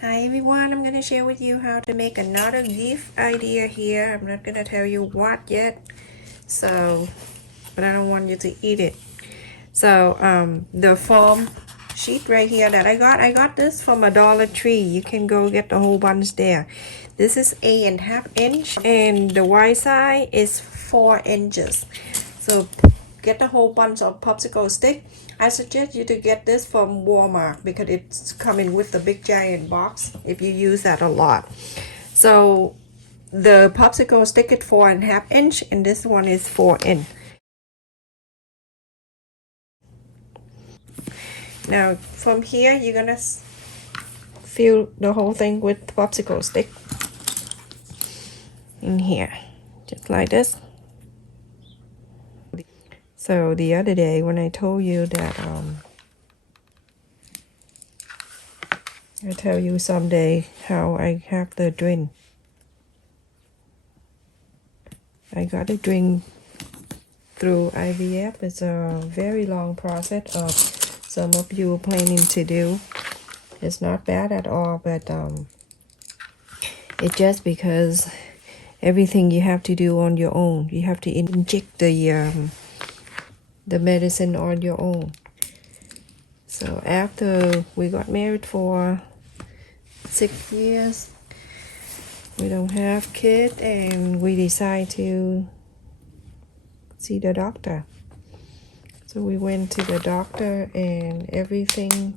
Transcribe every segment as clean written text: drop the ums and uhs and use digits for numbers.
Hi everyone, I'm gonna share with you how to make another gift idea here. I'm not gonna tell you what yet, but I don't want you to eat it. So the foam sheet right here that I got this from a Dollar Tree. You can go get a whole bunch there. This is 8.5 inch and the wide side is 4 inches. So get a whole bunch of popsicle stick. I suggest you to get this from Walmart because it's coming with the big giant box if you use that a lot. So the popsicle stick is 4.5 inch and this one is 4 inch. Now from here you're gonna fill the whole thing with popsicle stick in here, just like this. So the other day when I told you that I tell you someday how I have the drink. I got a drink through IVF. It's a very long process of some of you planning to do. It's not bad at all, but it's just because everything you have to do on your own. You have to inject the medicine on your own. So after we got married for 6 years, we don't have kids, and we decide to see the doctor. So we went to the doctor, and everything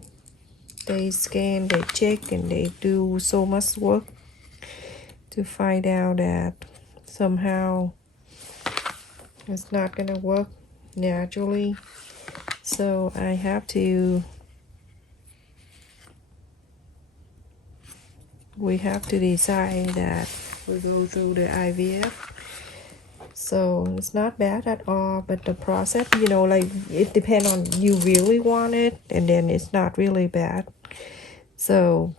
they scan, they check, and they do so much work to find out that somehow it's not gonna work naturally. So I have to we have to decide that we go through the IVF. So it's not bad at all, but the process, like it depends on you really want it, and then it's not really bad. So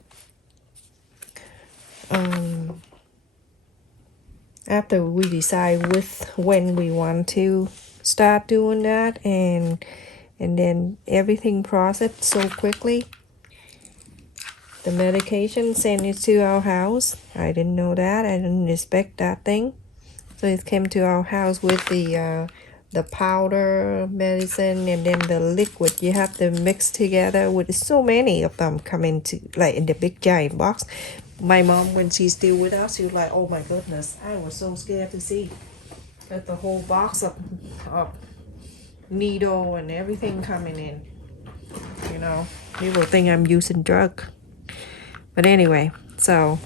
after we decide when we want to start doing that, and then everything processed so quickly. The medication sent it to our house. I didn't know that. I didn't expect that thing. So it came to our house with the powder medicine and then the liquid. You have to mix together with so many of them come into like in the big giant box. My mom, when she's still with us, she was like, "Oh my goodness!" I was so scared to see that the whole box of needle and everything coming in. People think I'm using drug. But anyway, so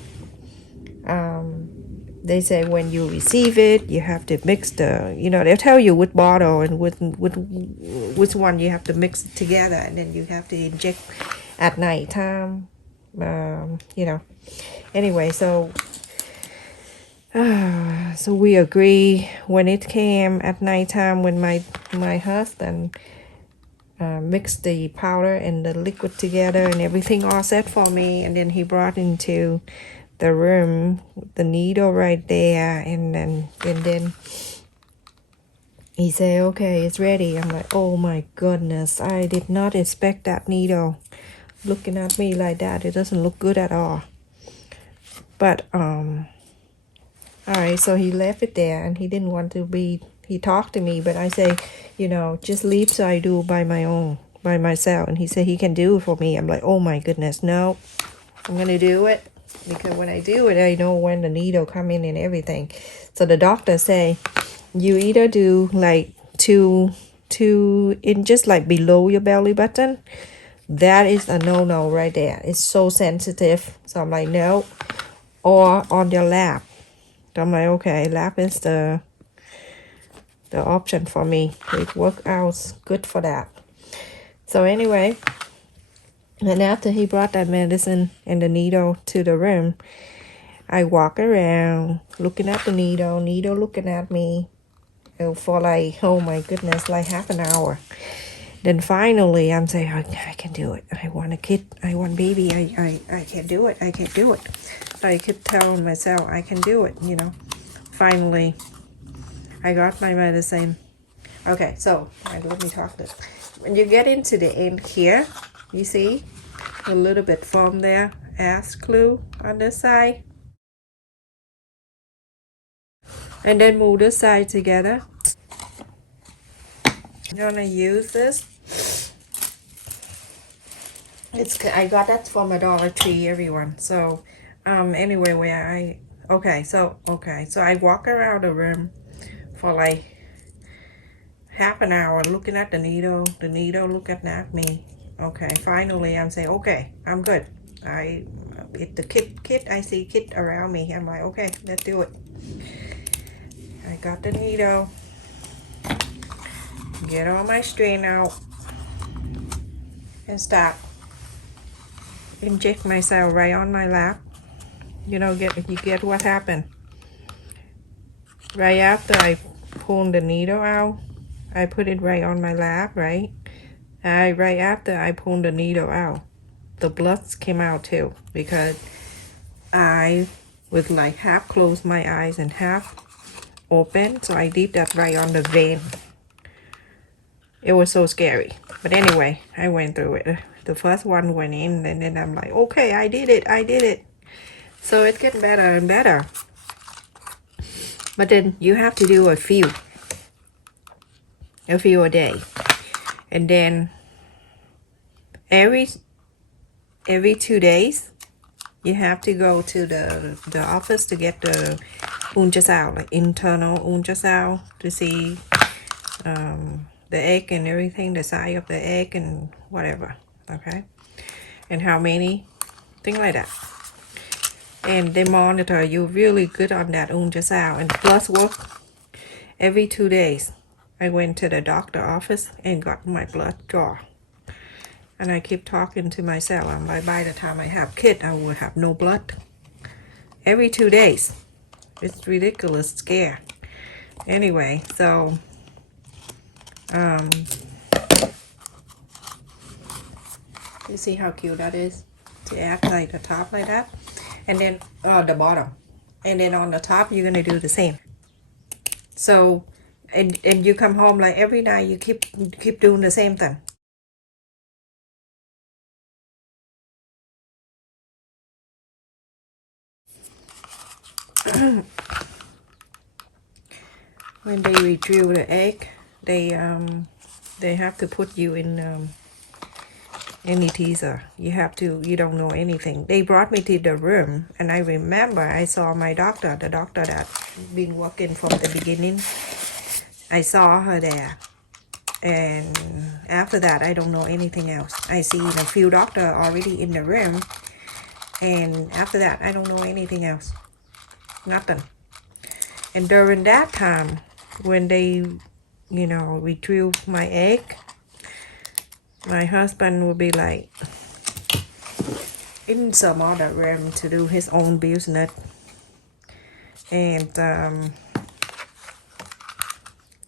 they say when you receive it, you have to mix they'll tell you which bottle and with which one you have to mix it together, and then you have to inject at night time. Anyway, so we agree when it came at night time when my husband mixed the powder and the liquid together and everything all set for me, and then he brought into the room the needle right there, and then he said, "Okay, it's ready." I'm like, "Oh my goodness, I did not expect that needle looking at me like that. It doesn't look good at all." But all right, so he left it there, and he didn't want to be. He talked to me, but I say, just leave so I do by myself. And he said he can do it for me. I'm like, "Oh my goodness, no, I'm gonna do it." Because when I do it, I know when the needle come in and everything. So the doctor say, you either do like two inches like below your belly button. That is a no right there. It's so sensitive. So I'm like, no. Or on your lap. So I'm like, okay, lap is the option for me. It works out good for that. So anyway, and after he brought that medicine and the needle to the room, I walk around looking at the needle looking at me for like, oh my goodness, like half an hour. Then finally I'm saying, I can do it. I want a kid. I want baby. I can do it. I can do it. So I keep telling myself I can do it, Finally, I got my medicine. Okay, so let me talk this. When you get into the end here, you see a little bit foam there. ass glue on this side. And then move this side together. I'm gonna use this. I got that from a Dollar Tree, everyone. So anyway, so I walk around the room for like half an hour looking at the needle looking at me. Okay, finally I'm saying, okay, I'm good. The kid, I see kid around me. I'm like, okay, let's do it. I got the needle, get all my string out, and start inject myself right on my lap. You get what happened. Right after I pulled the needle out, I put it right on my lap, right? Right after I pulled the needle out, the blood came out too, because I was like half closed my eyes and half open, so I did that right on the vein. It was so scary, but anyway, I went through it. The first one went in, and then I'm like, okay, I did it. So it's getting better and better. But then you have to do a few a day, and then every 2 days you have to go to the office to get the ultrasound, like internal ultrasound, to see the egg and everything, the size of the egg and whatever, okay, and how many, thing like that. And they monitor you really good on that ultrasound. And blood work every 2 days. I went to the doctor office and got my blood draw. And I keep talking to myself, and by the time I have kids, I will have no blood. Every 2 days. It's ridiculous, scare. Anyway, so you see how cute that is? To add like the top like that, and then the bottom, and then on the top you're gonna do the same. So and you come home like every night, you keep doing the same thing. When they retrieve the egg, they have to put you in anesthesia. You don't know anything. They brought me to the room, and I remember I saw my doctor, the doctor that been working from the beginning. I saw her there, and after that I don't know anything else. I seen a few doctors already in the room, and after that I don't know anything else. Nothing. And during that time, when they retrieve my egg, my husband would be like in some other room to do his own business, and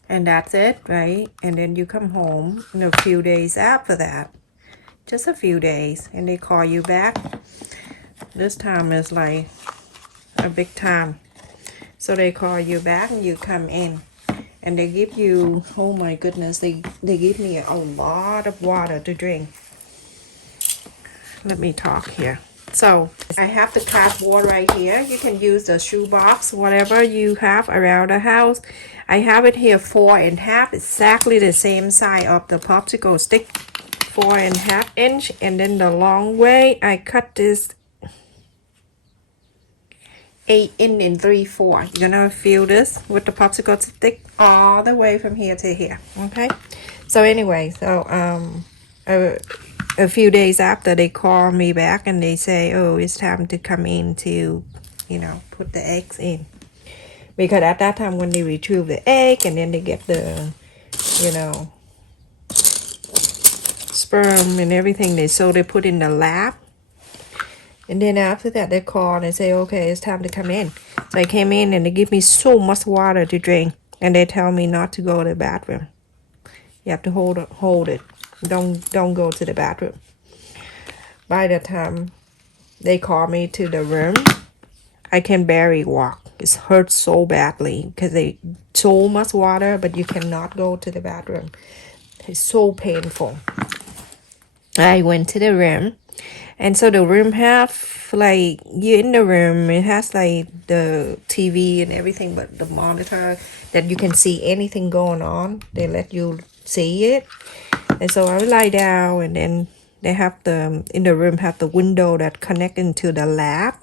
that's it, right? And then you come home in a few days after that, just a few days, and they call you back. This time is like a big time. So they call you back and you come in, and they give you, oh my goodness, they give me a lot of water to drink. Let me talk here. So I have the cardboard right here. You can use the shoebox, whatever you have around the house. I have it here 4.5, exactly the same size of the popsicle stick, 4.5 inch. And then the long way, I cut this 8 in 3/4. You're gonna feel this with the popsicle stick all the way from here to here. Okay. So anyway, so a few days after, they call me back and they say, oh, it's time to come in to put the eggs in, because at that time when they retrieve the egg and then they get the sperm and everything, they put in the lab. And then after that, they call and they say, okay, it's time to come in. So I came in and they give me so much water to drink. And they tell me not to go to the bathroom. You have to hold it. Don't go to the bathroom. By the time they call me to the room, I can barely walk. It hurts so badly because they so much water, but you cannot go to the bathroom. It's so painful. I went to the room, and so the room have like, you in the room, it has like the TV and everything, but the monitor that you can see anything going on, they let you see it. And so I would lie down, and then they have the, in the room have the window that connect into the lab,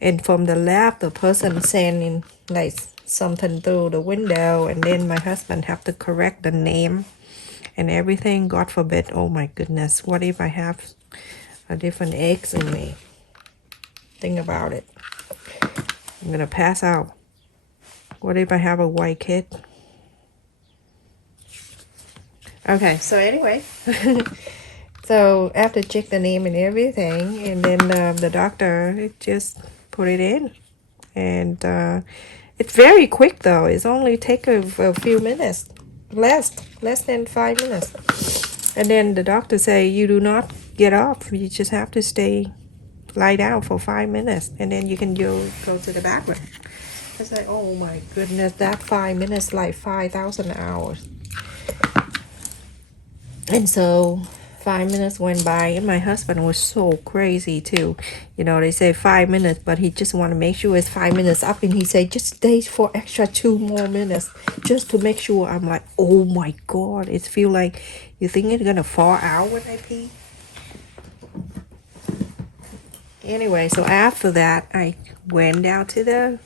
and from the lab the person sending like something through the window, and then my husband have to correct the name and everything. God forbid, oh my goodness, what if I have a different eggs in me? Think about it. I'm gonna pass out. What if I have a white kid? Okay, so anyway, so after check the name and everything, and then the doctor just put it in, and it's very quick though. It's only take a few minutes, less than 5 minutes, and then the doctor say you do not get up. You just have to stay lie down for 5 minutes, and then you can go to the bathroom. It's like, oh my goodness, that 5 minutes like 5,000 hours. And so 5 minutes went by, and my husband was so crazy too. You know, they say 5 minutes, but he just want to make sure it's 5 minutes up, and he say just stay for extra 2 more minutes just to make sure. I'm like, oh my god, it feel like you think it's gonna fall out when I pee. Anyway, so after that I went down to the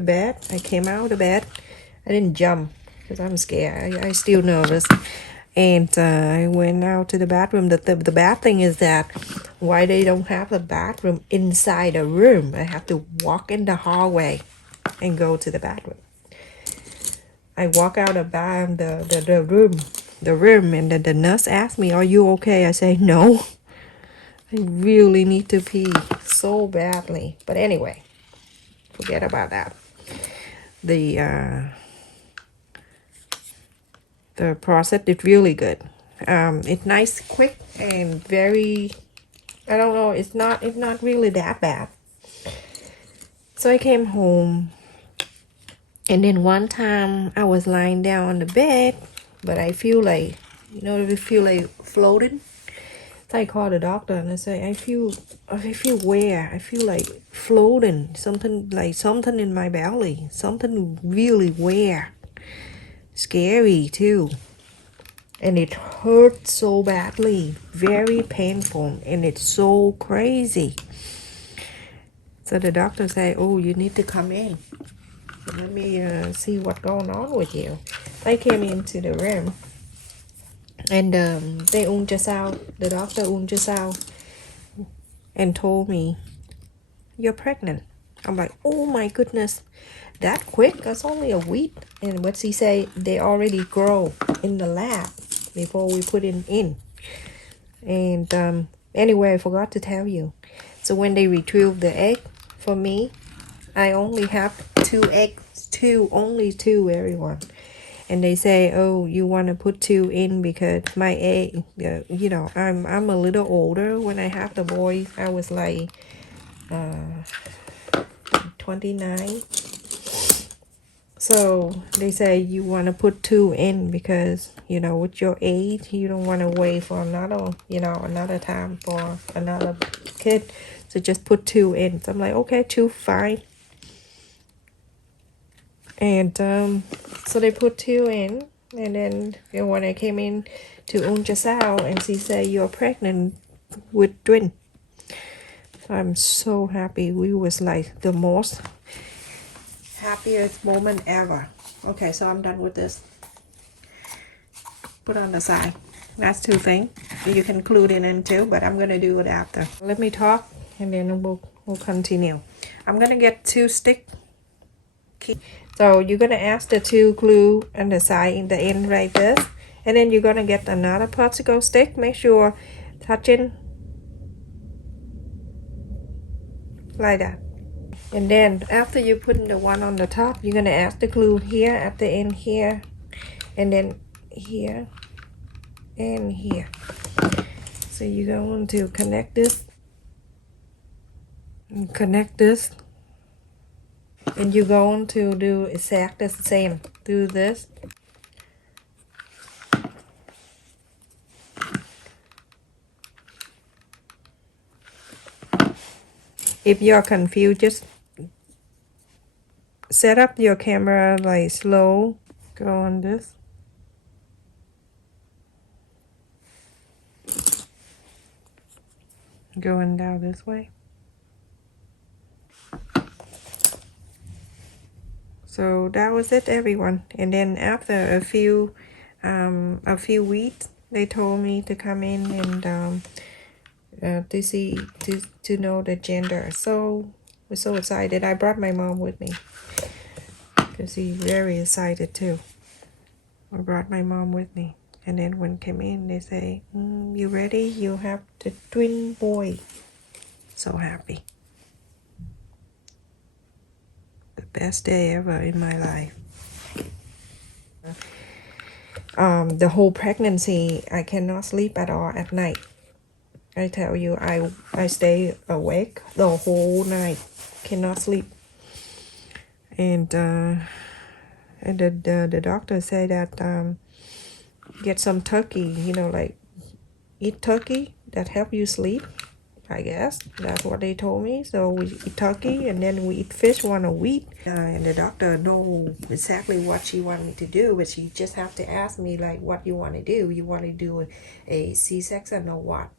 bed. I came out of the bed. I didn't jump because I'm scared. I still nervous. And I went out to the bathroom. The bad thing is that why they don't have a bathroom inside a room. I have to walk in the hallway and go to the bathroom. I walk out of the room, and the nurse asked me, "Are you okay?" I say, "No, I really need to pee so badly." But anyway, forget about that. The process is really good. It's nice, quick, and very, I don't know, it's not really that bad. So I came home, and then one time I was lying down on the bed, but I feel like, you feel like floating. So I called the doctor, and I say, I feel weird. I feel like floating, something in my belly, something really weird, scary too. And it hurt so badly, very painful, and it's so crazy. So the doctor said, oh, you need to come in. Let me see what's going on with you. I came into the room, and they ultrasound, the doctor ultrasound, and told me, you're pregnant. I'm like, oh my goodness, that quick? That's only a week. And what she say, they already grow in the lab before we put it in. And anyway, I forgot to tell you. So when they retrieve the egg for me, I only have 2 eggs, only two, everyone. And they say, oh, you want to put 2 in because my egg, I'm a little older. When I have the boys, I was like 29. So they say you want to put 2 in because, with your age, you don't want to wait for another time for another kid. So just put 2 in. So I'm like, okay, 2, fine. And so they put 2 in. And then when I came in to ultrasound, and she said, you're pregnant with twin. So I'm so happy. We was like the most happiest moment ever. Okay, so I'm done with this. Put on the side. That's 2 things. You can include it in too, but I'm gonna do it after. Let me talk, and then we'll continue. I'm gonna get 2 stick. So you're gonna ask the 2 glue on the side in the end like this, and then you're gonna get another popsicle stick. Make sure touching like that. And then after you put the one on the top, you're gonna add the glue here at the end here, and then here and here. So you're going to connect this and connect this, and you're going to do exactly the same. Do this If you're confused, just set up your camera like slow. Go on this. Going down this way. So that was it, everyone. And then after a few weeks, they told me to come in and to see to know the gender. So we're so excited. I brought my mom with me because she's very excited too. I brought my mom with me. And then when came in, they say, you ready? You have the twin boy. So happy. The best day ever in my life. The whole pregnancy, I cannot sleep at all at night. I tell you, I stay awake the whole night. Cannot sleep. And the doctor said that get some turkey, you know, like eat turkey that help you sleep. I guess that's what they told me. So we eat turkey and then we eat fish once a week. And the doctor know exactly what she want me to do, but she just have to ask me like, what you want to do? You want to do a C-section or what?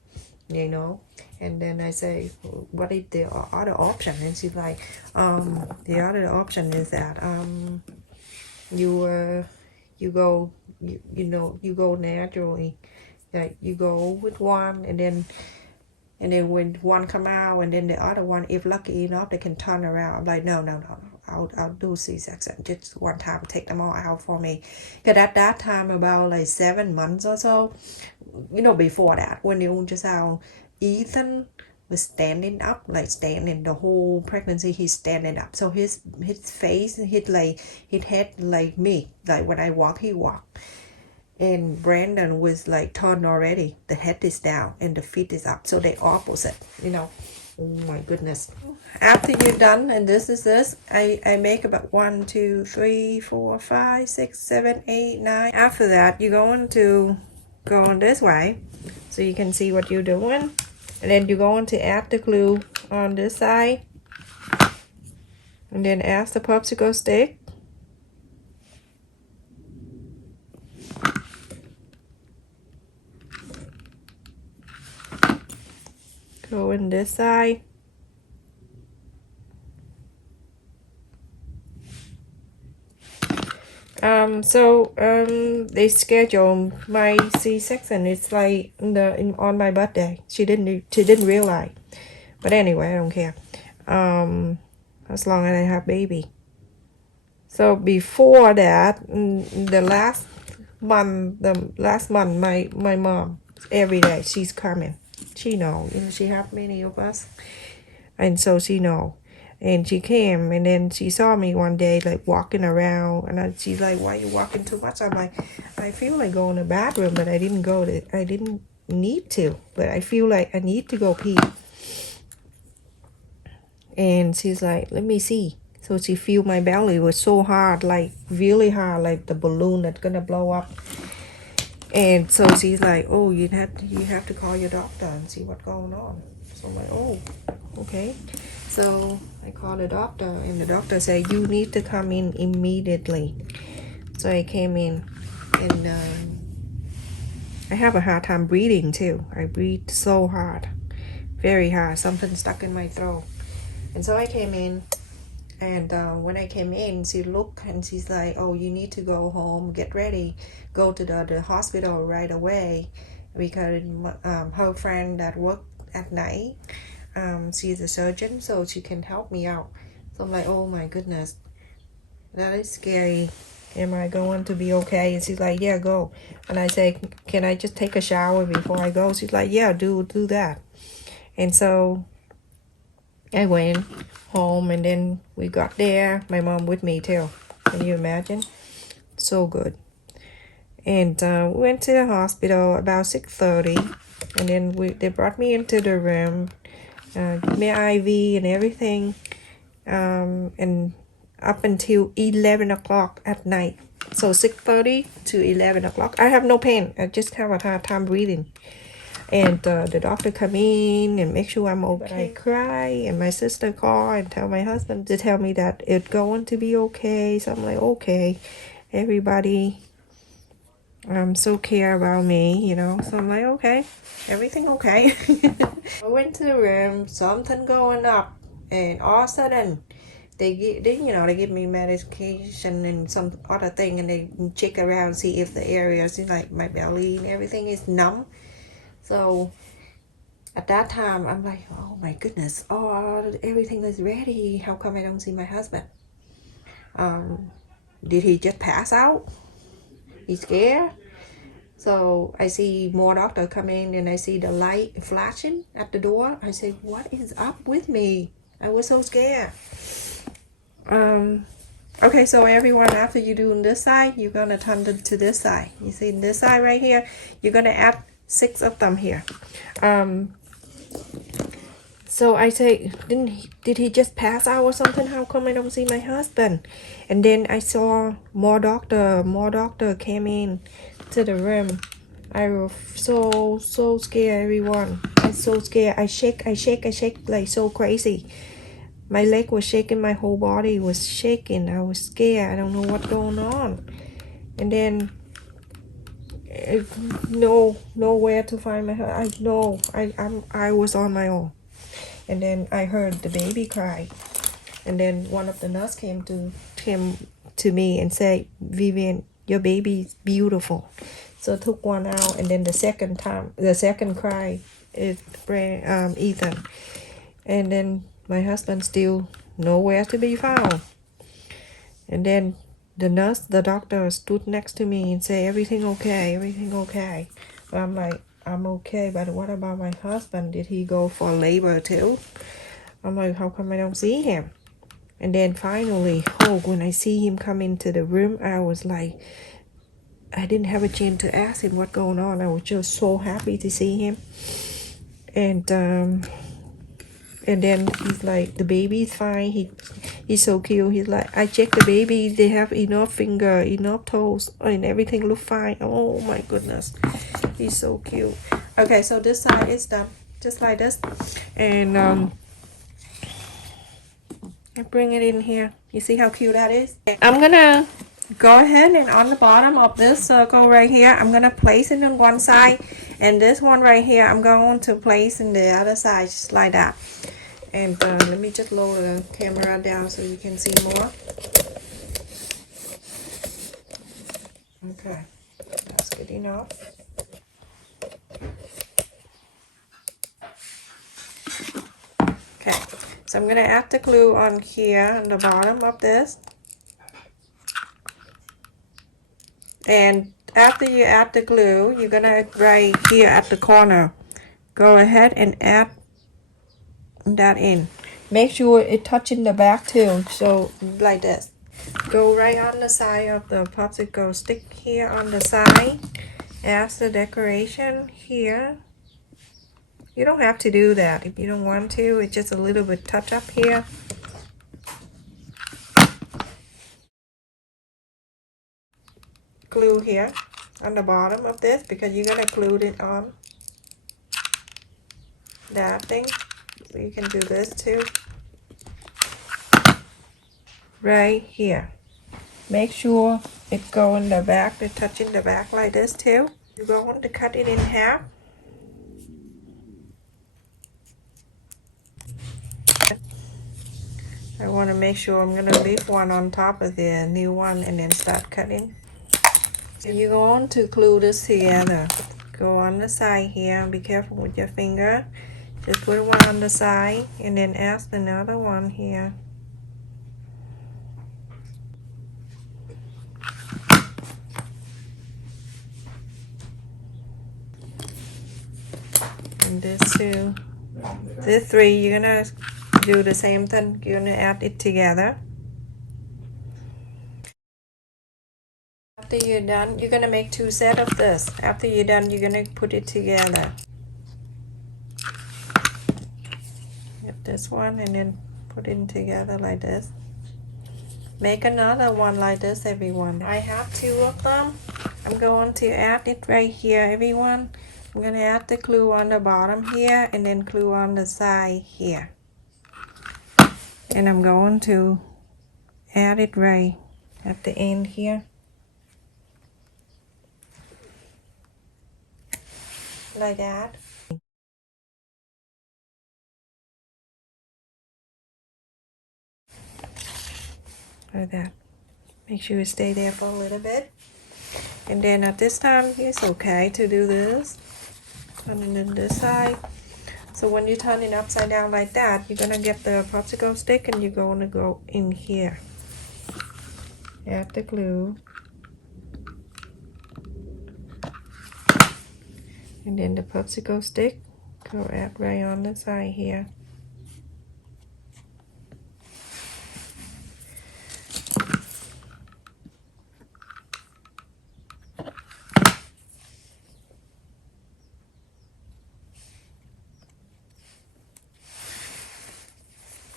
You know? And then I say, what is the other option? And she's like, the other option is that you go, you know, you go naturally. Like you go with one and then when one come out and then the other one, if lucky enough, they can turn around. I'm like, no. I'll do C-section just one time. Take them all out for me. Because at that time, about like 7 months or so, you know, before that, when the ultrasound, Ethan was standing up, like standing the whole pregnancy. He's standing up, so his face, his head like me. Like when I walk, he walk. And Brandon was like turned already. The head is down and the feet is up. So they opposite, you know. Oh my goodness. After you're done, and this is this, I make about 1, 2, 3, 4, 5, 6, 7, 8, 9. After that, you're going to go on this way so you can see what you're doing. And then you're going to add the glue on this side. And then add the popsicle stick. Go in this side. They scheduled my C-section. It's like on my birthday. She didn't realize. But anyway, I don't care. As long as I have baby. So before that, the last month, my mom, every day she's coming. She know, you know, she have many of us, and so she know. And she came, and then she saw me one day like walking around, and she's like, "Why are you walking too much?" I'm like, "I feel like going to the bathroom, but I didn't need to, but I feel like I need to go pee." And she's like, "Let me see." So she feel my belly was so hard, like really hard, like the balloon that's gonna blow up. And so she's like, "Oh, you have to call your doctor and see what's going on." So I'm like, "Oh, okay." So I called the doctor, and the doctor said, "You need to come in immediately." So I came in, and I have a hard time breathing too. I breathe so hard, very hard. Something stuck in my throat. And so I came in, and when I came in, she looked and she's like, "Oh, you need to go home, get ready, go to the hospital right away," because her friend that worked at night, she's a surgeon, so she can help me out. So I'm like, "Oh my goodness, that is scary. Am I going to be okay?" And she's like, "Yeah, go." And I say, "Can I just take a shower before I go?" She's like, "Yeah, do that." And so I went home, and then we got there. My mom with me too. Can you imagine? So good. And we went to the hospital about 6:30, and then they brought me into the room, me IV and everything, and up until 11 o'clock at night. So 6:30 to 11 o'clock. I have no pain. I just have a hard time breathing. And the doctor come in and make sure I'm okay. I cry, and my sister call and tell my husband to tell me that it's going to be okay. So I'm like, okay, everybody so care about me, you know. So I'm like, okay, everything okay. I went to the room, something going up, and all of a sudden they give me medication and some other thing, and they check around, see if the areas like my belly and everything is numb. So at that time I'm like, oh my goodness, oh, everything is ready, how come I don't see my husband? Did he just pass out? He's scared? So I see more doctor come in, and I see the light flashing at the door. I say, what is up with me? I was so scared. Okay, so everyone, after you do on this side, you're gonna turn to this side. You see this side right here, you're gonna add 6 of them here. So I say, did he just pass out or something? How come I don't see my husband? And then I saw more doctor came in to the room. I was so scared, everyone. I'm so scared. I shake like so crazy. My leg was shaking, my whole body was shaking. I was scared. I don't know what's going on. And then nowhere to find my husband. I was on my own. And then I heard the baby cry. And then one of the nurse came to me and said, Vivian, your baby's beautiful. So took one out, and then the second cry is Ethan. And then my husband still nowhere to be found. And then the doctor stood next to me and said, everything okay. Well, I'm like, I'm okay, but what about my husband? Did he go for labor too? I'm like, how come I don't see him? And then finally, when I see him come into the room, I was like, I didn't have a chance to ask him what's going on. I was just so happy to see him. And then he's like, the baby's fine. He's so cute. He's like, I checked the baby. They have enough finger, enough toes, and everything look fine. Oh my goodness. He's so cute. Okay, so this side is done. Just like this. And I bring it in here. You see how cute that is? I'm gonna go ahead and on the bottom of this circle right here, I'm gonna place it on one side, and this one right here I'm going to place in the other side, just like that. And let me just lower the camera down so you can see more. Okay, that's good enough. Okay, so I'm gonna add the glue on here on the bottom of this. And after you add the glue, you're gonna right here at the corner, go ahead and add that in. Make sure it touching the back too. So like this. Go right on the side of the popsicle stick here on the side. Add the decoration here. You don't have to do that if you don't want to. It's just a little bit touch up here. Glue here on the bottom of this, because you're gonna glue it on that thing. So you can do this too. Right here. Make sure it go in the back, it's touching the back like this too. You're going to cut it in half. I want to make sure I'm going to leave one on top of the new one and then start cutting. So you're going to glue this together. Go on the side here, be careful with your finger. Just put one on the side and then add another one here. And this too. This 3, you're gonna do the same thing. You're gonna add it together. After you're done, you're gonna make 2 sets of this. After you're done, you're gonna put it together. Get this one and then put it together like this. Make another one like this, everyone. I have 2 of them. I'm going to add it right here, everyone. I'm gonna add the glue on the bottom here and then glue on the side here, and I'm going to add it right at the end here, like that. Like that. Make sure you stay there for a little bit, and then at this time it's okay to do this, turn it on this side. So when you turn it upside down like that, you're gonna get the popsicle stick and you're going to go in here, add the glue, and then the popsicle stick, go add right on the side here.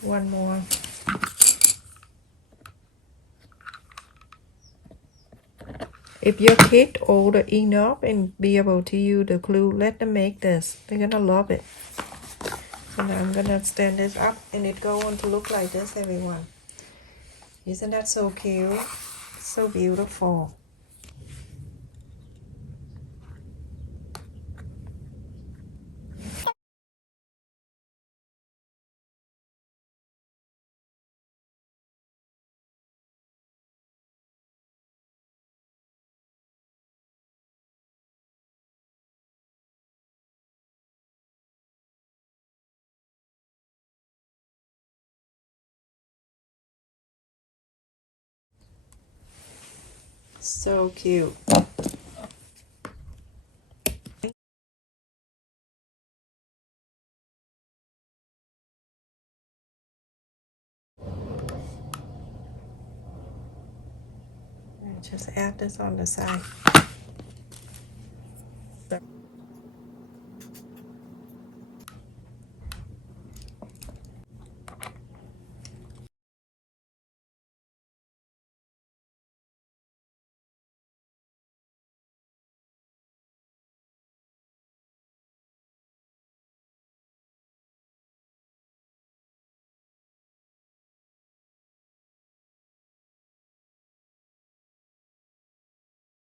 One more. If your kid older enough and be able to use the glue, let them make this. They're gonna love it. So now I'm gonna stand this up and it going to look like this, everyone. Isn't that so cute? So beautiful. So cute. Just add this on the side.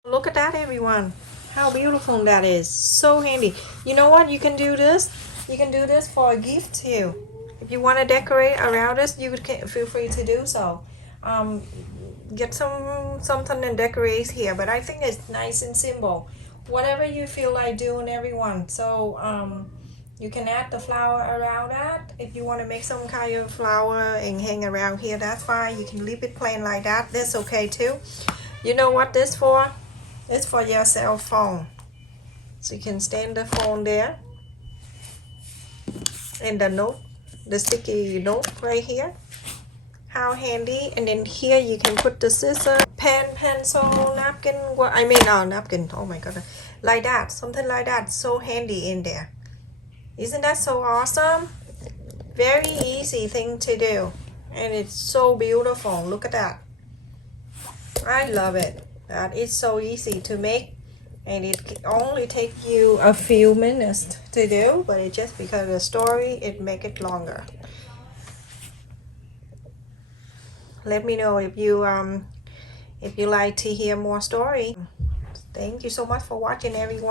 Look at that, everyone. How beautiful that is. So handy. You know what? You can do this. You can do this for a gift too. If you want to decorate around this, you can feel free to do so. Get something and decorate here. But I think it's nice and simple. Whatever you feel like doing, everyone. So you can add the flower around that. If you want to make some kind of flower and hang around here, that's fine. You can leave it plain like that. That's okay too. You know what this for? It's for your cell phone. So you can stand the phone there. And the note, the sticky note right here. How handy. And then here you can put the scissor, pen, pencil, napkin. What I mean, napkin. Oh my god. Like that. Something like that. So handy in there. Isn't that so awesome? Very easy thing to do. And it's so beautiful. Look at that. I love it. That is so easy to make. And it only takes you a few minutes to do, but it just because of the story, it make it longer. Let me know if you like to hear more story. Thank you so much for watching, everyone.